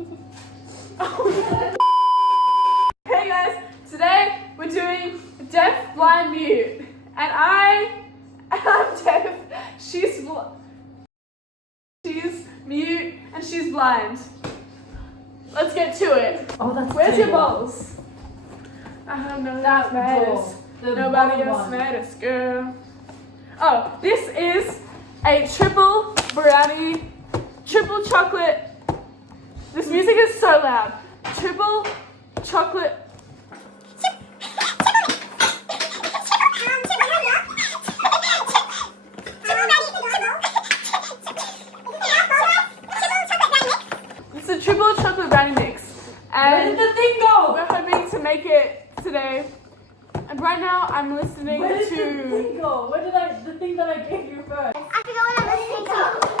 Hey guys, today we're doing deaf, blind, mute, and I'm deaf. She's mute and she's blind. Let's get to it. Oh, that's Where's your terrible. balls? I don't know. That matters. ball. The Nobody blue else one. matters, girl. Oh, this is a triple brownie, triple chocolate. This music is so loud. Triple chocolate. It's a triple chocolate brownie mix. Where And did the thing go? we're hoping to make it today. And right now I'm listening Where did the to. thing go? Where did the thing that I gave you first? I forgot what I'm listening to.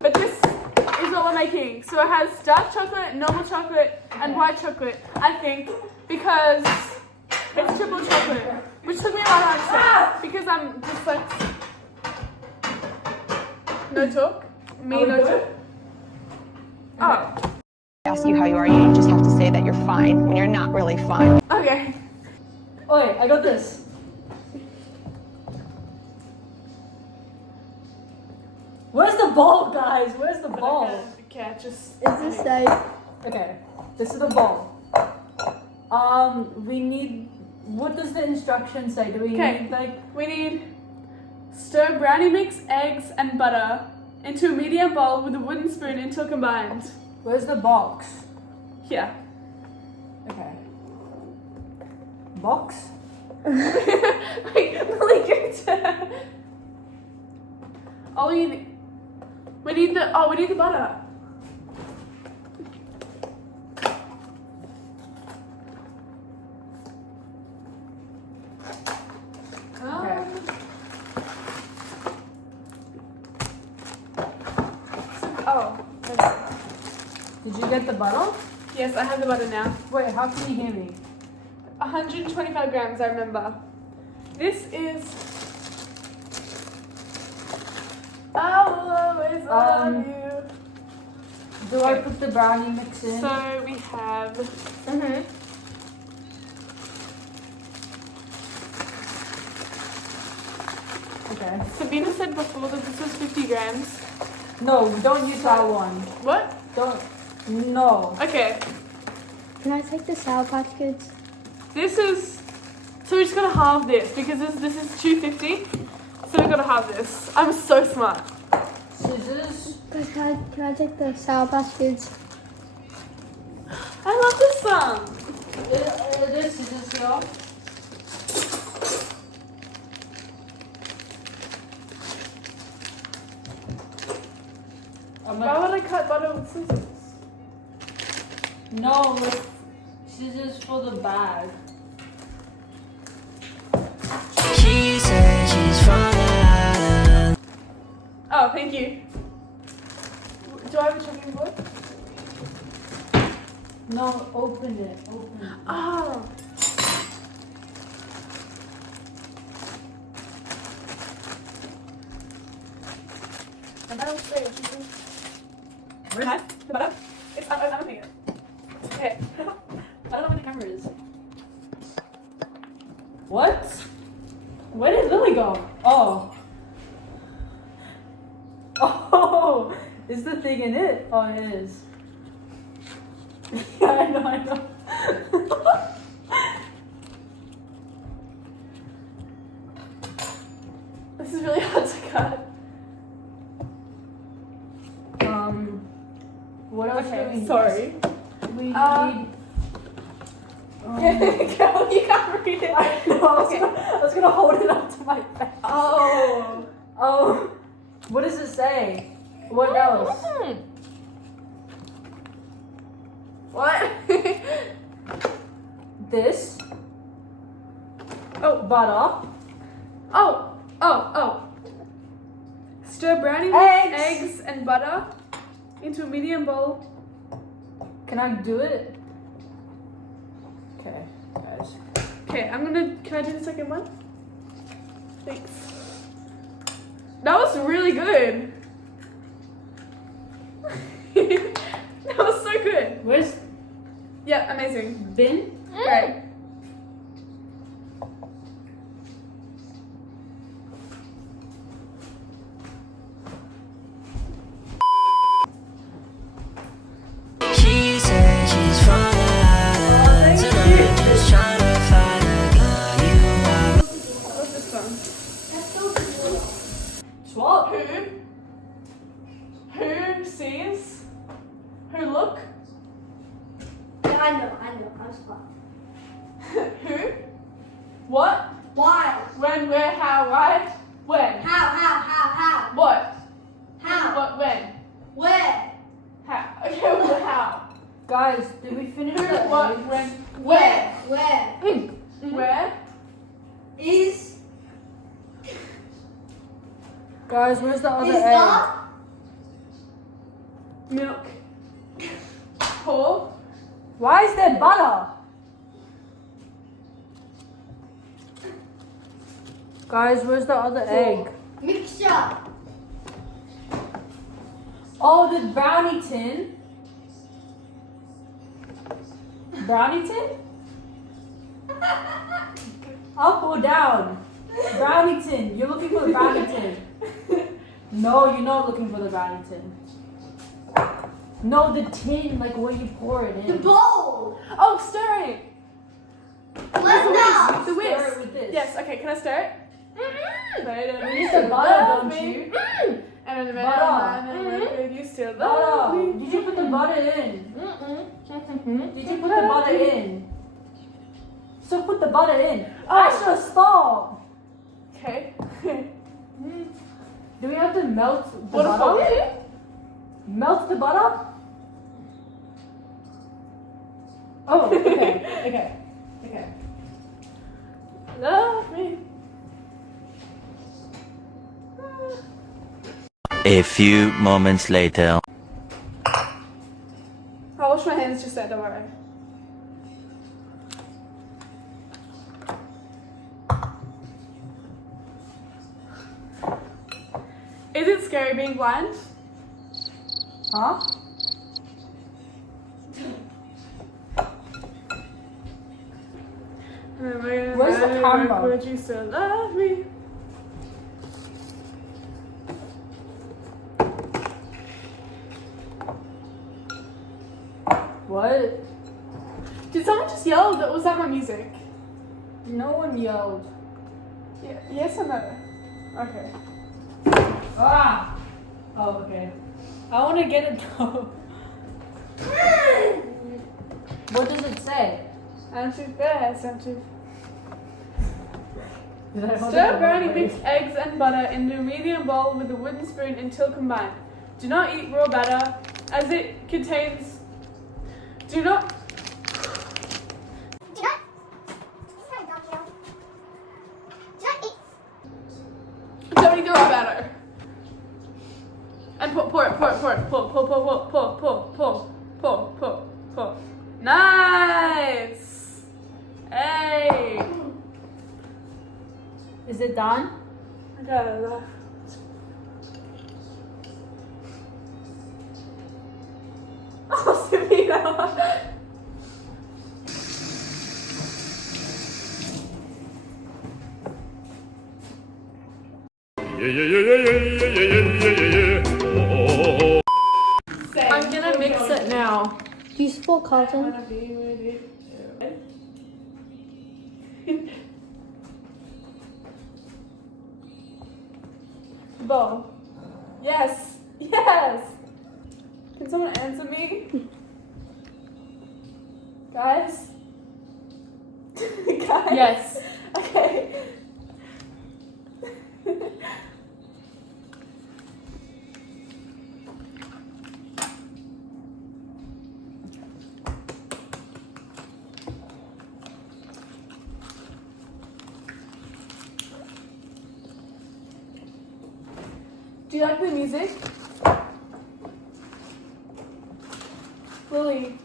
But this is what we're making. So it has dark chocolate, normal chocolate, and white chocolate, I think, because it's triple chocolate. Which took me a while to understand. Because I'm just like. No talk? Me, Are we no good? talk? Oh, ask you how you are, you just have to say that you're fine when you're not really fine. okay. Oi, I got this. Where's the ball, guys? Where's the ball? Okay, just. Is this like Okay, this is the ball. We need. What does the instruction say? Do we Okay. need like? We need stir brownie mix, eggs, and butter into a medium bowl with a wooden spoon until combined. Where's the box? Here. Okay. Box? Wait, Lily, your turn. Oh, we need the butter. Okay. Oh. Did you get the butter? Yes, I have the butter now. Wait, how can you hear me? 125 grams, I remember. This is. I will always love you. Do I put the brownie mix in? So we have. Okay. Sabina said before that this was 50 grams. No, don't use that one. What? Don't. No. Okay. can I take the Sour Patch Kids? This is. So we're just gonna halve this because this is 250. So we're gonna halve this. I'm so smart. Scissors. Guys, can I take the Sour Patch Kids? I love this song. This scissors here. Why would I cut butter with scissors? No, with scissors for the bag. She said she's from the island. Oh, thank you. Do I have a chopping board? No, open it. Open it. Oh. And I don't say what you do. Where's Hi, the butter. I'm opening it. Okay. I don't know where the camera is. What? Where did Lily go? Oh. Oh, is the thing in it? Oh, it is. Yeah, I know. This is really hard to cut. What else do we Okay, need? sorry. We need. Girl, you can't read it. I know, I was gonna hold it up to my face. Oh. Oh, what does it say? What else? What? This. Oh. Butter. Oh. Stir brownie Eggs. eggs and butter into a medium bowl. Can I do it? Okay, guys. Okay, can I do the second one? Thanks. That was really good. That was so Where's Yeah, amazing. Bin? Great. She said she's from the islands, and I'm just trying to find a girl you are. What's this one? Swap. Who sees her look? I know. I'm smart. Who? What? Why? When? Where? How? Why? When? How? What? How? What? When? Where? How? Okay, well, how? Guys, did we finish Who? the What? eggs? When? Where? Where? Where? Is Guys, where's the other is egg? the Milk. Pour. Why is there butter? Guys, where's the other egg? mixture? Oh, the brownie tin. Brownie tin? Up or down? Brownie tin. You're looking for the brownie tin. No, you're not looking for the brownie tin. No, the tin, like where you pour it The in. bowl. Oh, stir it. Let's go. The whisk. Stir it with this. Yes. Okay. Can I stir it? You need the butter, don't you? And then Butter. you still love Butter. me. Did you put the butter in? Did you put the butter in? So put the butter in. Asha, stop. Okay. Do we have to melt the What butter? about Melt the butter? Oh, okay. love me? A few moments later. I'll wash my hands just then, don't worry. Is it scary being blind? Huh? Where's the camera? Would you still love me? What? Did someone just yell? Was that my music? No one yelled. Yeah, yes or no? Okay. Ah! Oh, okay. I want to get it though. What does it say? I'm too fast. I'm too. Did I hold it Stir the brownie wrong way? mix eggs and butter into a medium bowl with a wooden spoon until combined. Do not eat raw batter as it contains. Do not. Don't eat the raw batter. And pour it. Nice. Hey. Is it done? I gotta laugh. Oh, Savita. I'm gonna mix it now. Do you support Carlton? Wanna be with you. Bo. Yes. Yes. Can someone answer me? Guys? Guys? Yes. Okay. Do you like the music? Lily?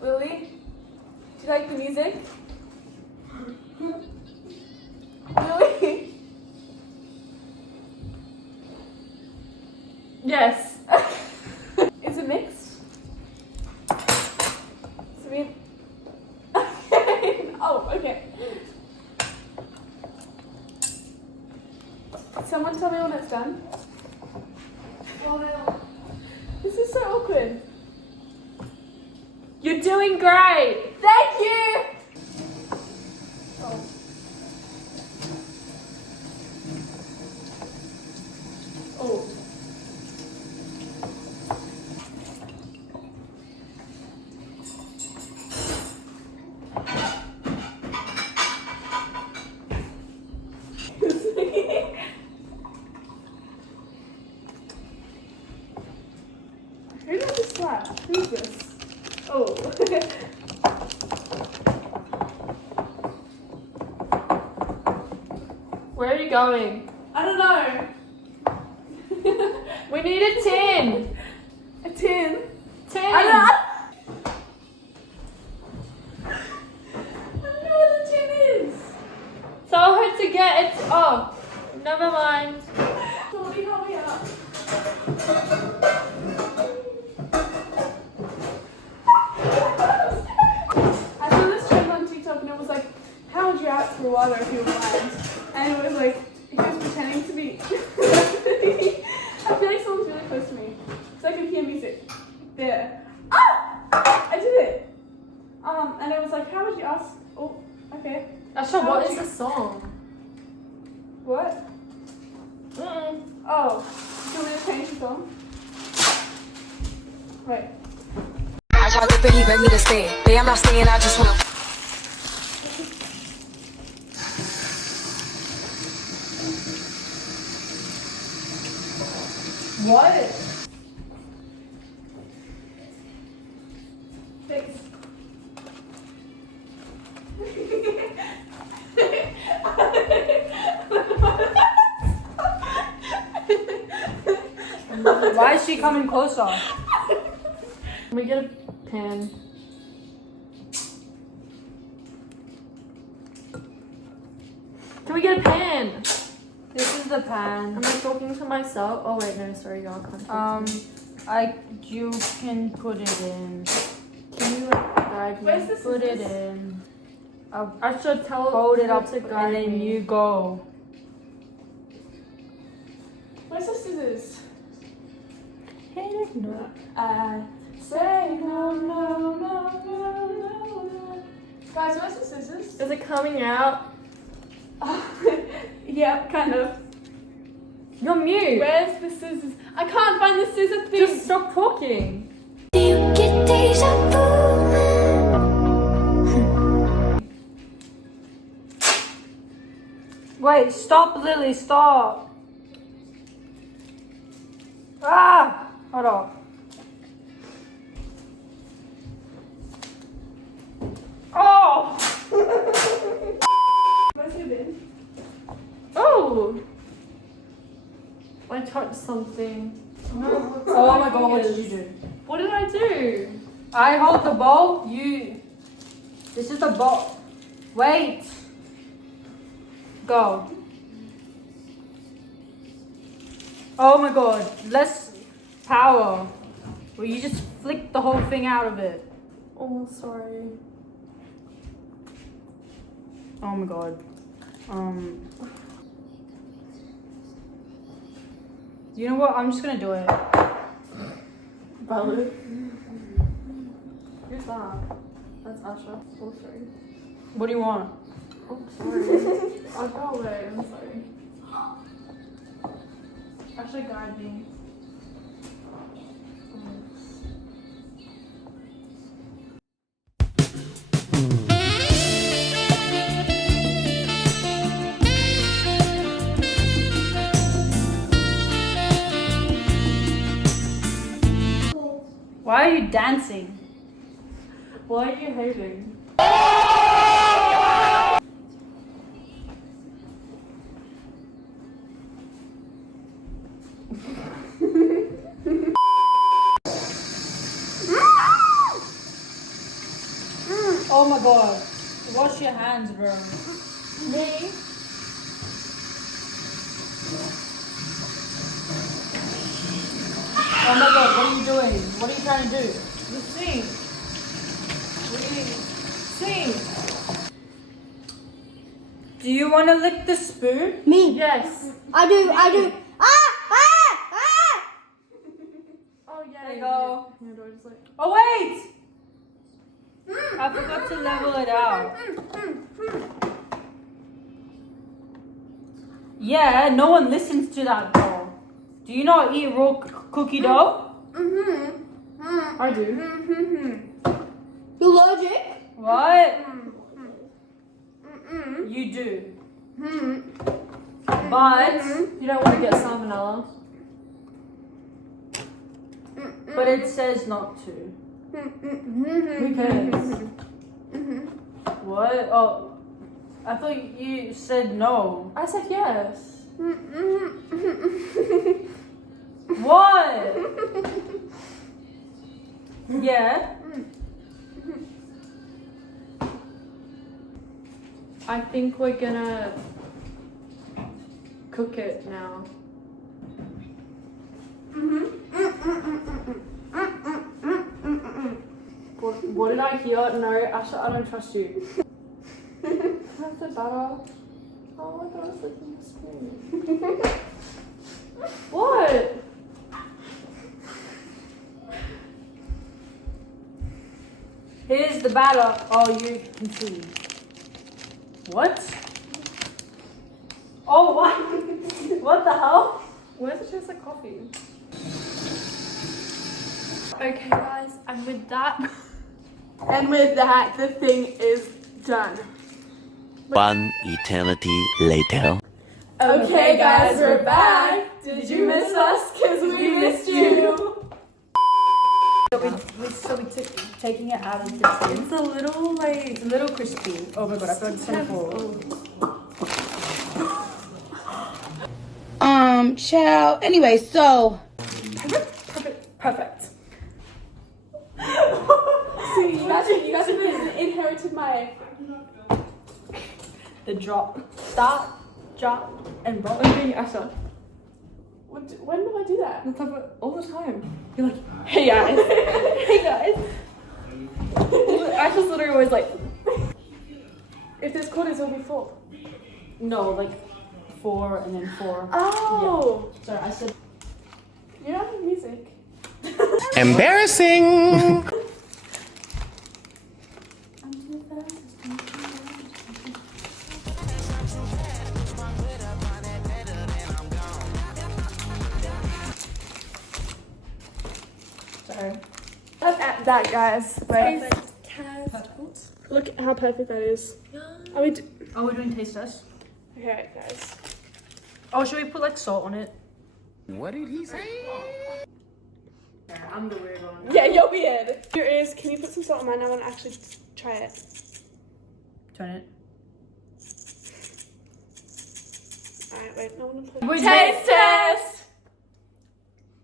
Lily? Do you like the music? Lily? Yes. Someone tell me when it's done. This is so awkward. You're doing great. Thank you! Oh. Who did this slap? Who's this? Oh. Where are you going? I don't know. We need a tin. A tin. Tin. I don't know. I don't know what a tin is. Tell her to get it. Oh, never mind. Somebody help me out. I saw this trend on TikTok and it was like, how would you ask for water if you were blind? And it was like, he was pretending to be. I feel like someone's really close to me. So I can hear music. There. Ah! I did it! And it was like, how would you ask? Oh, okay. Asha, How what would is you- the song? What? Oh. Do you want me to change the song? Right. I tried to but he begged me to stay. Babe, I'm not staying, I just wanna. What? Fix. Why is she coming closer? Can we get a pen? Can we get a pen? This is the pen. Am I talking to myself? Oh wait, no, sorry, y'all can't. You can put it in. Can you like guide me? Where's the Put it scissors? in. I should tell. Hold it her up to guide and then me. you go. Where's the scissors? No. I say no, no, no, no, no, no. Guys, where's the scissors? Is it coming out? Yeah, kind of. You're mute. Where's the scissors? I can't find the scissor thing. Just stop talking. Wait, stop, Lily, stop. Ah! Hold on. Oh! Where's your bin? Oh! I touched something. No, Oh my god, what did you do? What did I do? I hold the bowl, you... This is the bowl. Wait. Go. Oh my god, less power. Well, you just flick the whole thing out of it. Oh, sorry. Oh my god. You know what? I'm just gonna do it. Valid. Who's that? That's Asha. Oh, sorry. What do you want? Oh, sorry. I'll go away. I'm sorry. Asha, guide me. Why are you dancing? Why are you hating? Oh my god. Wash your hands, bro. Me? Oh my god, what are you doing? What are you trying to do? The sink. We sink. Do you want to lick the spoon? Me. Yes. I do. Ah! Oh yeah. There you go. Your door just like. Oh wait! I forgot to level it out. Yeah, no one listens to that though. Do you not eat raw cookie dough? I do. You allergic? What? You do. But You don't want to get salmonella. but it says not to. Who cares? What? Oh, I thought you said no. I said yes. What? Yeah. I think we're gonna cook it now. What did I hear? No, Asha, I don't trust you. Have the butter. Oh my god, it's licking the spoon. What? Here's the batter. Oh, you can see. What? Oh, what? What the hell? Why does it taste like coffee? Okay, guys, and with that, the thing is done. One eternity later. Okay, guys, we're back. Did you miss us? Cause we missed you. So we took taking it out of the tin. It's a little like. It's a little crispy. Oh my god, I feel like it's gonna fall. Child. Anyway, so Perfect. See, you guys have inherited my. The drop. Start, drop, and roll. I'm being Asha. When do I do that? All the time. You're like, hey guys. Hey guys. Asha's literally always like, if there's quarters, it'll be 4. No, like 4 and then 4. Oh. Yeah. Sorry, I said. You don't have music. Embarrassing! Sorry. Look at that, guys. Wait. Perfect. Look at how perfect that is. Are we? Oh, we're doing taste test. Okay, guys. Oh, should we put like salt on it? What did he say? I'm the weird one. Yeah, you'll be in. Your ears. Can you put some salt on mine? I want to actually try it. Turn it. Alright, wait. No one to Wait, Taste test.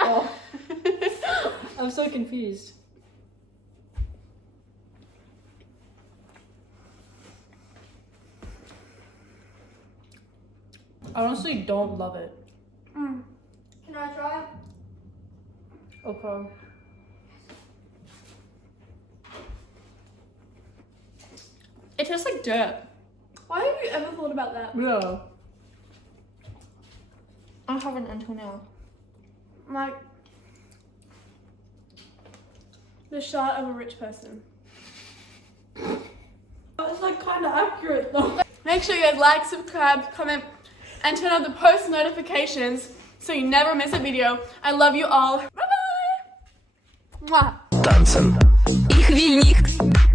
Oh. I'm so confused. I honestly don't love it. Can I try? Okay. It tastes like dirt. Why have you ever thought about that? Yeah. I haven't until now. Like the shot of a rich person. It's like kind of accurate though. Make sure you guys like, subscribe, comment, and turn on the post notifications so you never miss a video. I love you all. Bye bye. Mwah. Tanzen. Ich will nicht.